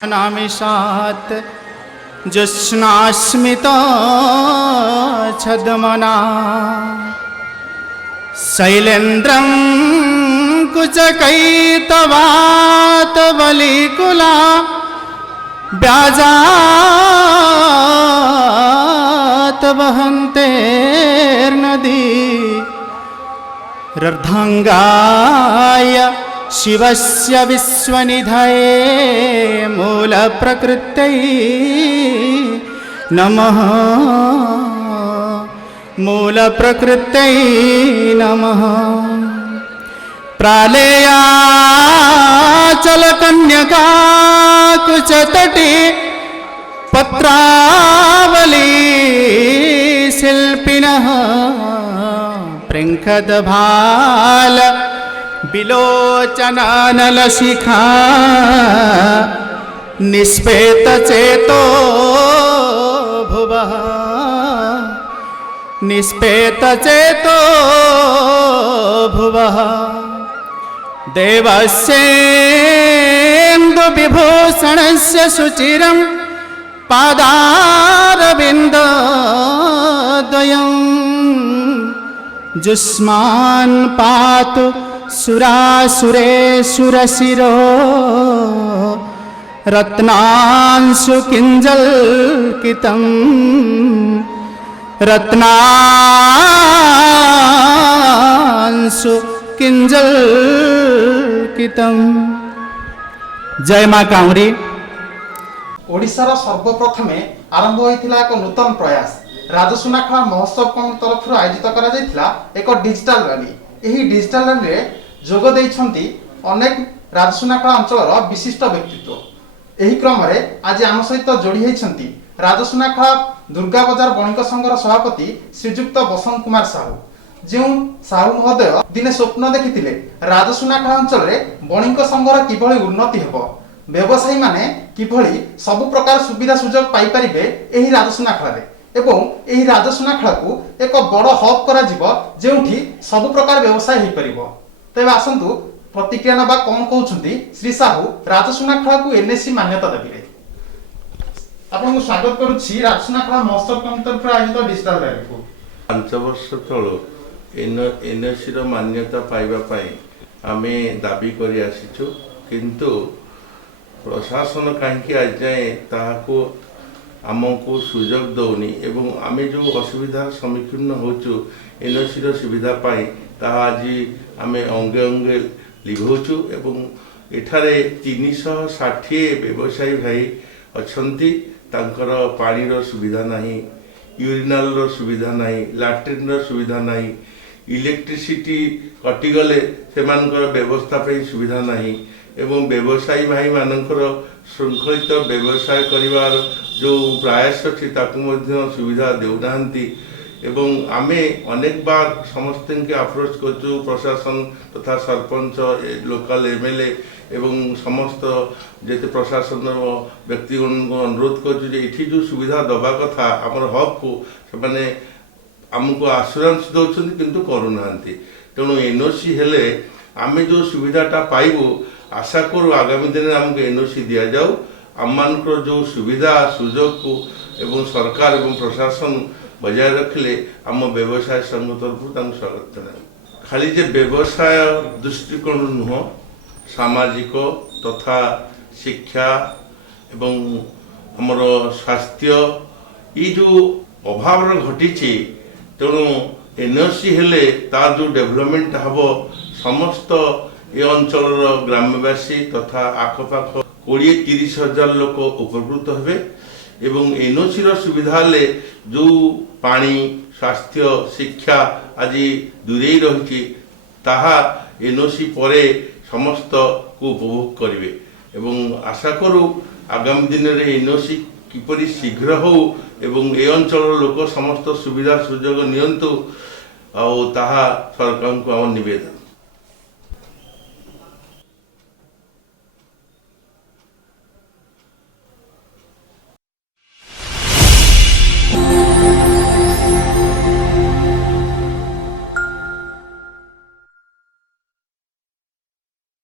नामिषात् ज्योत्स्नास्मिता छद्मना शैलेन्द्रं कुचकैतवात बलिकुला व्याजात वहन्तेर्नदी रर्धाङ्गाय शिवस्य विश्वनिधये मूलप्रकृत्यै नमः मूलप्रकृत्यै नमः। प्रालेयाचलकन्यका कुचतटी पत्रावली शिल्पिनः प्रिङ्खदभाल विलोचनानलशिखा निष्पेतचेतो भुवः निष्पेतचेतो भुवः देवस्येन्दुविभूषणस्य सुचिरं पादारविन्दद्वयं जुष्मान् पातु सुरासुरेशुरशिरो रत्नांशु किंजल्कितं रत्नांशु किंजल्कितं। जय माँ काउरी। ओडिशार सर्वप्रथमे आरंभ होइथिला एक नूतन प्रयास राजसुनाखेला महोत्सव तरफ आयोजित करा जायथिला एक डिजिटल रैली। यही डिजिटल रैली रे जोग देइछंती अनेक राजसुनाखेला अंचलर विशिष्ट व्यक्तित्व। एही क्रम रे आज आम सहित जोड़ी होइछंती राजसुनाखेला दुर्गा बाजार बणिक संघर सभापति श्रीजुक्त बसंत कुमार साहू। जो साहू महोदय दिने स्वप्न देखिथिले राजसुनाखेला अंचल रे बणिक संघर किभଳି उन्नति हेबो, व्यवसायी माने किभଳି सब प्रकार सुविधा सुजोग पाई परिबे एही राजसुनाखेला रे एवं एही राजसुनाखेला को एक बड़ हब करा जिवो जेउठी सब प्रकार व्यवसाय हेई परिबो। तेबे आसंतु प्रतिक्रिया नबा कोन कहउछंती श्री साहू राजसुनाखेला को एनएससी मान्यता देबिरे। आपनको स्वागत करूछि राजसुनाखेला महोत्सव तरफ आयोजित डिजिटल रैली को। 5 वर्ष तळो एनएससी रो मान्यता पाइबा पई आमे दाबी करि आसिछु, किंतु प्रशासन काहेकि आज जाए ताहाको आमको सुजोग दौनी एवं आमे जो असुविधार सम्मुखीन होचु एनएससी रो सुविधा पाई ताहा आज आमे अंगे अंगे लिभौचु एवं एठारे 360 व्यवसायी भाई अछंती। तांकर पानी रो सुविधा नहीं, यूरिनाल रो सुविधा नहीं, लैट्रिन रो सुविधा नहीं, इलेक्ट्रिसिटी कटिगले सेमानकर व्यवस्था पे सुविधा नहीं एवं व्यवसायी भाई मानकर श्रृंखलित व्यवसाय करिवार जो प्रयास अछि ताकु मध्य सुविधा देउनांती एवं आमे अनेक बार समस्त के अप्रोच करछु प्रशासन तथा सरपंच लोकल एमएलए एवं समस्त जेते प्रशासन व्यक्तिगण को अनुरोध करछु जे इठी जो सुविधा दबा कथा हमर हक को से माने हमको आश्योरेंस दउछन किंतु करूनांती। तेणु एनओसी हेले आमे जो सुविधाटा पाइबो आशा करू आगामी दिन हमको एनओसी दिया जाऊ। आममानकर जो सुविधा सुजोग को एवं सरकार एवं प्रशासन बजाय रखले आम व्यवसाय संघ तरफ स्वागत जनाए। खाली जे व्यवसाय दृष्टिकोण नुह सामाजिक तथा शिक्षा एवं हमर स्वास्थ्य ये जो अभाव घटी तेणु एनओसी हेले तार जो डेवलपमेंट हबो समस्त ए अंचल ग्रामवासी तथा आखपाख 20-30 हजार लोक उपकृत हेबे एवं एनओसी रो सुविधा ले जो पानी स्वास्थ्य शिक्षा आज दूरे रही ताहा एनओसी परे समस्त को उपभोग करिवे एवं आशा करू आगामी दिन रे एनओसी किपरि शीघ्र हो एवं ए अंचल लोक समस्त सुविधा सुजोग नियंतु आ ताहा सरकार को निवेदन।